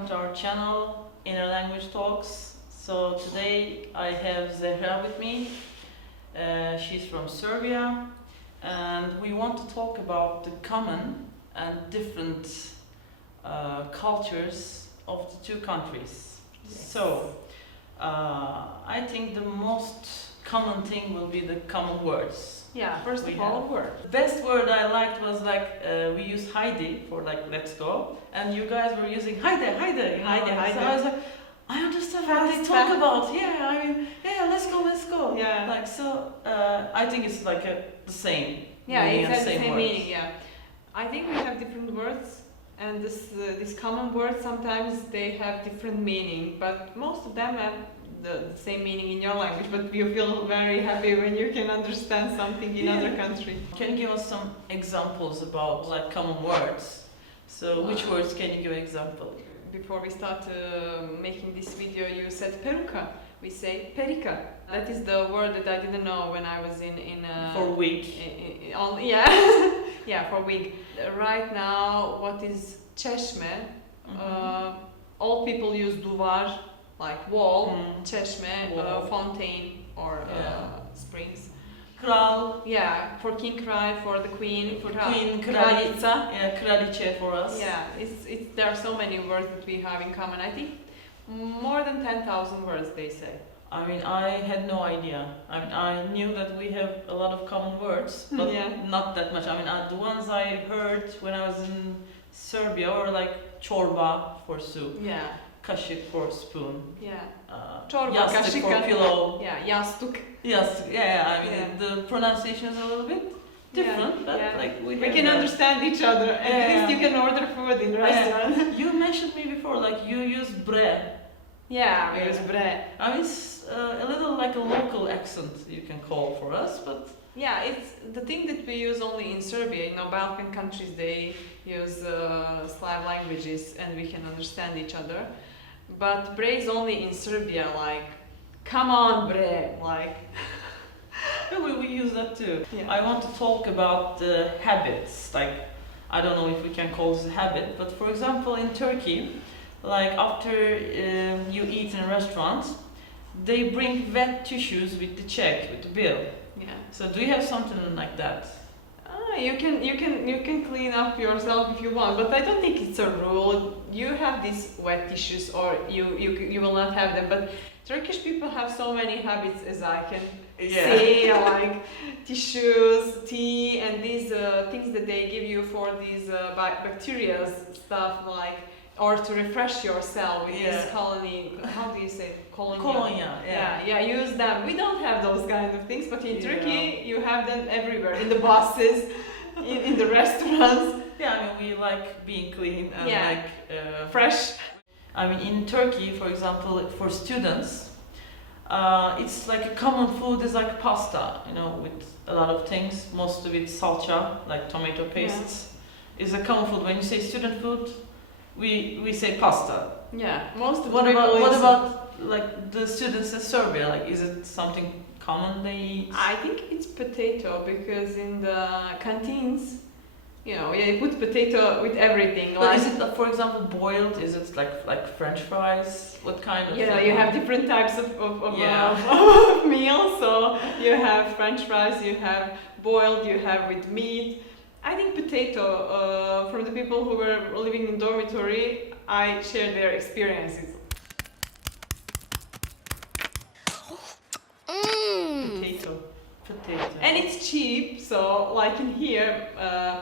welcome to our channel, Interlanguage Talks. So today I have Zehra with me. She's from Serbia, and we want to talk about the common and different cultures of the two countries. Yes. So I think the most common thing will be the common words. Yeah, first We of all, have. word. The best word I liked was like we use Heidi for like let's go, and you guys were using Heide, Heide, you know, Heide, like, Heide. So I was like, I understand what they Fast, talk fast. about. Yeah, I mean, yeah, let's go, let's go. Yeah. Like so, I think it's like the same. Yeah, meaning it and has the same words. meaning. Yeah, I think we have different words, and this common words sometimes they have different meaning, but most of them have the same meaning in your language. But you feel very happy when you can understand something in Yeah. other country. Can you give us some examples about like common words? So which words can you give an example? Before we start making this video, you said peruka. We say perika. That is the word that I didn't know when I was in For wig. Yeah, yeah, for wig. Right now, what is çeşme? All people use duvar, like wall, çeşme, Wall. fontaine or Yeah. springs. Kral. Yeah, for king cry, for the queen, For kra- queen, kraljica. Yeah, kraliçe for us. Yeah, there are so many words that we have in common. I think more than 10,000 words they say. I mean, I had no idea. I mean, I knew that we have a lot of common words, but Yeah. not that much. I mean, the ones I heard when I was in Serbia were like çorba for soup, Yeah, kaşık for spoon, yeah. uh, Çorba, yastık kaşık, for pillow. Yeah, yastuk. Yes, yeah. I mean, Yeah. the pronunciation is a little bit different, Yeah, but yeah. like we We have can that. understand each other. At Yeah. least you can order food in restaurant. You mentioned me before, like you use bre. Yeah, we Yeah. use bread. I mean, it's a little like a local accent you can call for us, but Yeah, it's the thing that we use only in Serbia. You know, Balkan countries they use Slav languages and we can understand each other. But bre is only in Serbia. Like, come on, bre. Like, yeah, we use that too. Yeah. I want to talk about the habits. Like, I don't know if we can call this a habit, but for example, in Turkey, like after you eat in a restaurant, they bring wet tissues with the check, with the bill. yeah. So do you have something like that? You can clean up yourself if you want, but I don't think it's a rule. You have these wet tissues, or you will not have them. But Turkish people have so many habits, as I can see, like tissues, tea, and these things that they give you for these bacteria stuff, like or to refresh yourself with this Yeah. colony. How do you say colonia? Colonia, Yeah, use them. We don't have those kind of things, but in Yeah. Turkey you have them everywhere. In the buses, in the restaurants, Yeah, I mean, we like being clean and Yeah. like fresh. I mean, in Turkey, for example, for students, it's like a common food is like pasta, you know, with a lot of things, most of it salsa, like tomato pastes, is a common food. When you say student food, we say pasta. Yeah, most of What the people. about what about like the students in Serbia? Like, is it something common they eat? I think it's potato because in the canteens, you know, you put potato with everything. But Like, is it, for example, boiled? Is it like French fries? What kind of? yeah, thing? you have different types of Yeah. of meals. So you have French fries, you have boiled, you have with meat. I think potato. From the people who were living in dormitory, I shared their experiences. Potato. And it's cheap, so like in here,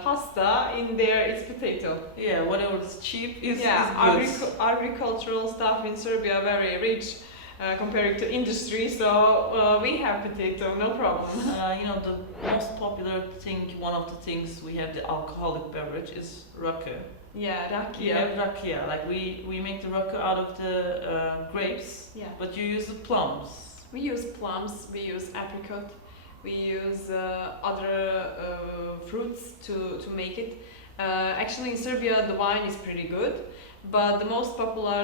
pasta, in there it's potato. Yeah, whatever is cheap is Yeah, good. agricultural stuff in Serbia very rich compared to industry, so we have potato, no problem. You know, the most popular thing, one of the things we have, the alcoholic beverage, is rakı. Yeah, We rakia. have rakia, like we make the rakı out of the grapes, Yeah. but you use the plums. We use plums, we use apricot, we use other fruits to make it. Actually in Serbia the wine is pretty good, but the most popular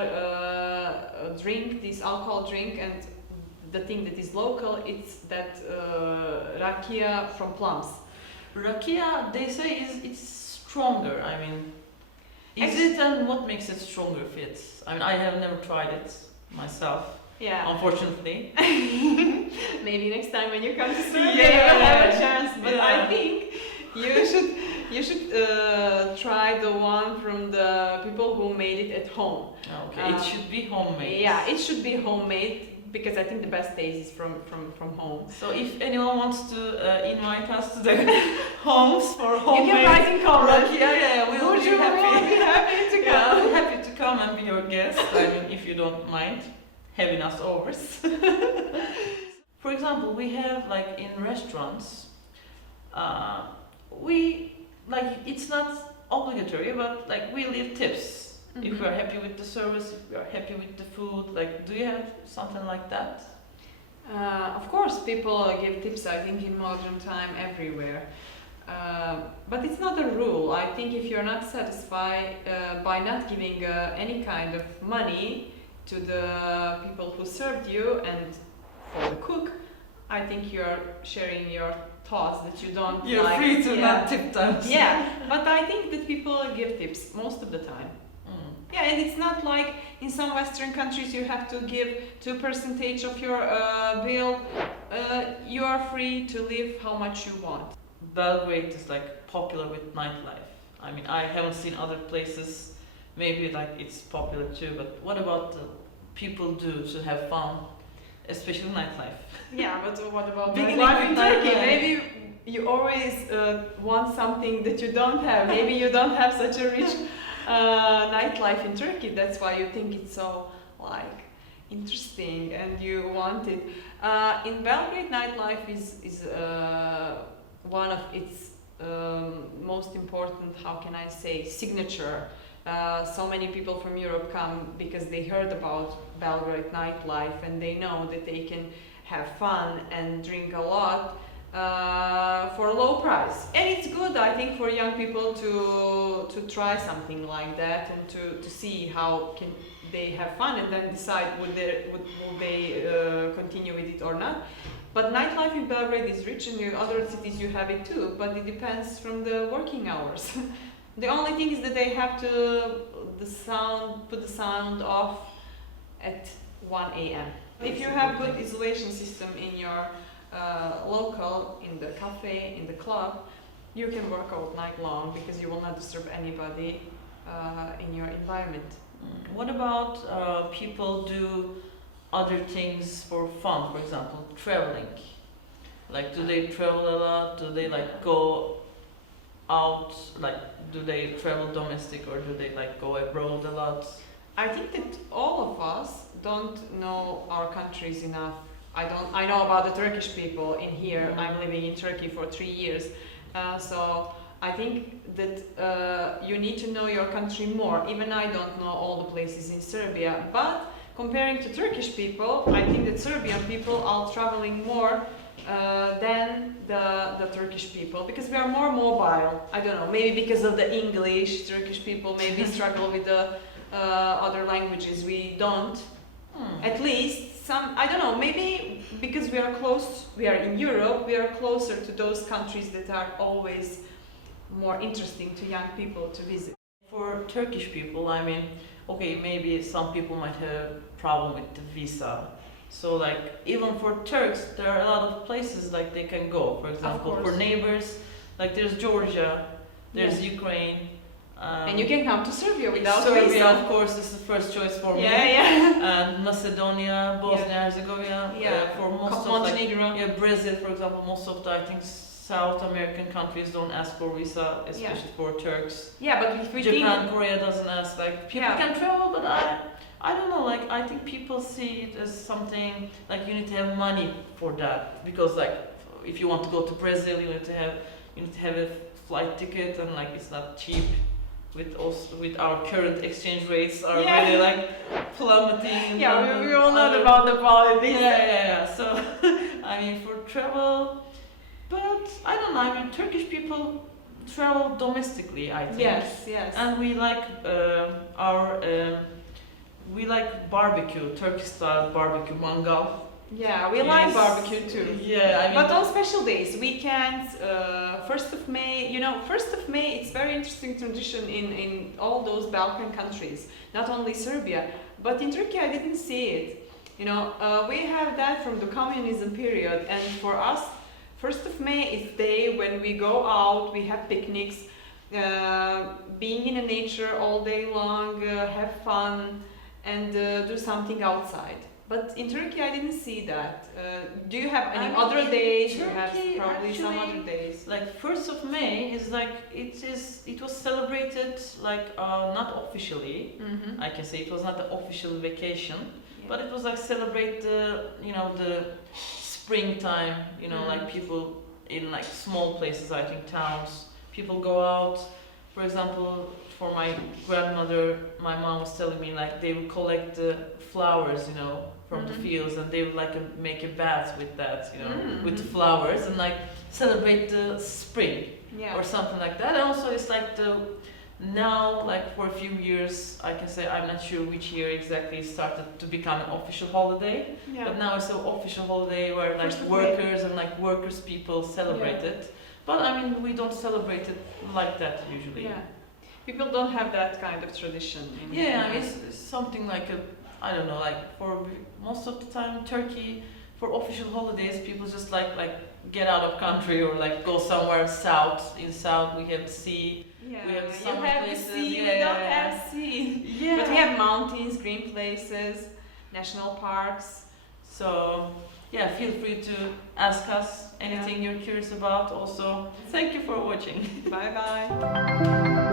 drink, this alcohol drink, and the thing that is local, it's that rakia from plums. Rakia, they say it's stronger. I mean, Is it, and what makes it stronger if it's... I mean, I have never tried it myself, Yeah. unfortunately. Maybe next time when you come to Serbia, Yeah. you will have a chance. But Yeah. I think you should try the one from the people who made it at home. Okay, it should be homemade. Yeah, it should be homemade because I think the best taste is from home. So if anyone wants to invite us to their homes for homemade... You can write in comments. Yeah, we will be happy. We'll be happy to Yeah, come. I'm happy to come and be your guest. I mean, if you don't mind having us over. For example, we have like in restaurants, we like it's not obligatory, but like we leave tips if we are happy with the service, if we are happy with the food. Like, do you have something like that? Of course, people give tips, I think, in modern time everywhere. But it's not a rule. I think if you're not satisfied by not giving any kind of money to the people who served you and for the cook, I think you're sharing your thoughts that you don't You're like. free to not tip them. Yeah, but I think that people give tips most of the time. Yeah, and it's not like in some Western countries you have to give 2% of your bill. You are free to live how much you want. Belgrade is like popular with nightlife. I mean, I haven't seen other places. Maybe like it's popular too. But what about the people do to have fun, especially nightlife? Yeah, but what about Beginning nightlife in with Turkey? nightlife. Maybe you always want something that you don't have. Maybe you don't have such a rich nightlife in Turkey. That's why you think it's so like interesting and you want it. In Belgrade, nightlife is one of its most important, how can I say, signature. So many people from Europe come because they heard about Belgrade nightlife and they know that they can have fun and drink a lot for a low price. And it's good, I think, for young people to try something like that and to see how can they have fun and then decide would they continue with it or not. But nightlife in Belgrade is rich, and in other cities you have it too, but it depends from the working hours. The only thing is that they have to put the sound off at 1 a.m. If you have good isolation system in your local, in the cafe, in the club, you can work out night long because you will not disturb anybody in your environment. What about people do other things for fun? For example, traveling. Like, do they travel a lot? Do they like go out? Like, do they travel domestic or do they like go abroad a lot? I think that all of us don't know our countries enough. I know about the Turkish people in here. I'm living in Turkey for 3 years. So I think that you need to know your country more. Even I don't know all the places in Serbia. But comparing to Turkish people, I think that Serbian people are traveling more than the Turkish people because we are more mobile. I don't know, maybe because of the English, Turkish people maybe struggle with the other languages. We don't. At least some, I don't know, maybe because we are close, we are in Europe, we are closer to those countries that are always more interesting to young people to visit. For Turkish people, I mean, okay, maybe some people might have a problem with the visa. So like, even for Turks, there are a lot of places like they can go. For example, for neighbors, like there's Georgia, there's Ukraine. And you can come to Serbia without Serbia, visa. of course, is the first choice for me. Yeah. And Macedonia, Bosnia Herzegovina, for most Montenegro. of like, Brazil, for example, most of the I think South American countries don't ask for visa, especially for Turks. Yeah, but if we Japan, Korea doesn't ask. Like people can travel, but I don't know. Like I think people see it as something like you need to have money for that because like if you want to go to Brazil, you need to have a flight ticket and like it's not cheap. With our current exchange rates are really like plummeting. Yeah, we all know about the politics. Yeah. So I mean for travel, but I don't know. I mean Turkish people travel domestically. I think. Yes. And we like we like barbecue, Turkish style barbecue, mangal. Yeah, we like barbecue too. Yeah, I mean, But on special days, weekends, 1st of May, 1st of May, it's very interesting tradition in all those Balkan countries, not only Serbia, but in Turkey I didn't see it. We have that from the communism period, and for us, 1st of May is day when we go out, we have picnics, being in the nature all day long, have fun, and do something outside. But in Turkey, I didn't see that. Do you have any other days? You have probably some other days. Like 1st of May is like it was celebrated like not officially. Mm-hmm. I can say it was not the official vacation, but it was like celebrate the the springtime. Like people in like small places, I think towns, people go out. For example, for my grandmother, my mom was telling me like they would collect the flowers, from the fields, and they would like make a bath with that, with the flowers, and like celebrate the spring or something like that. And also it's like now like for a few years, I can say I'm not sure which year exactly it started to become an official holiday, but now it's an official holiday where like workers and like workers people celebrate it. But I mean, we don't celebrate it like that usually. Yeah, people don't have that kind of tradition. I mean, it's something like I don't know, like for most of the time, Turkey, for official holidays, people just like get out of country or like go somewhere south. In south, we have sea. Yeah, we have you summer have places. the sea. We don't have sea. Yeah. But we have mountains, green places, national parks. So yeah, feel free to ask us anything you're curious about. Also, thank you for watching. Bye bye.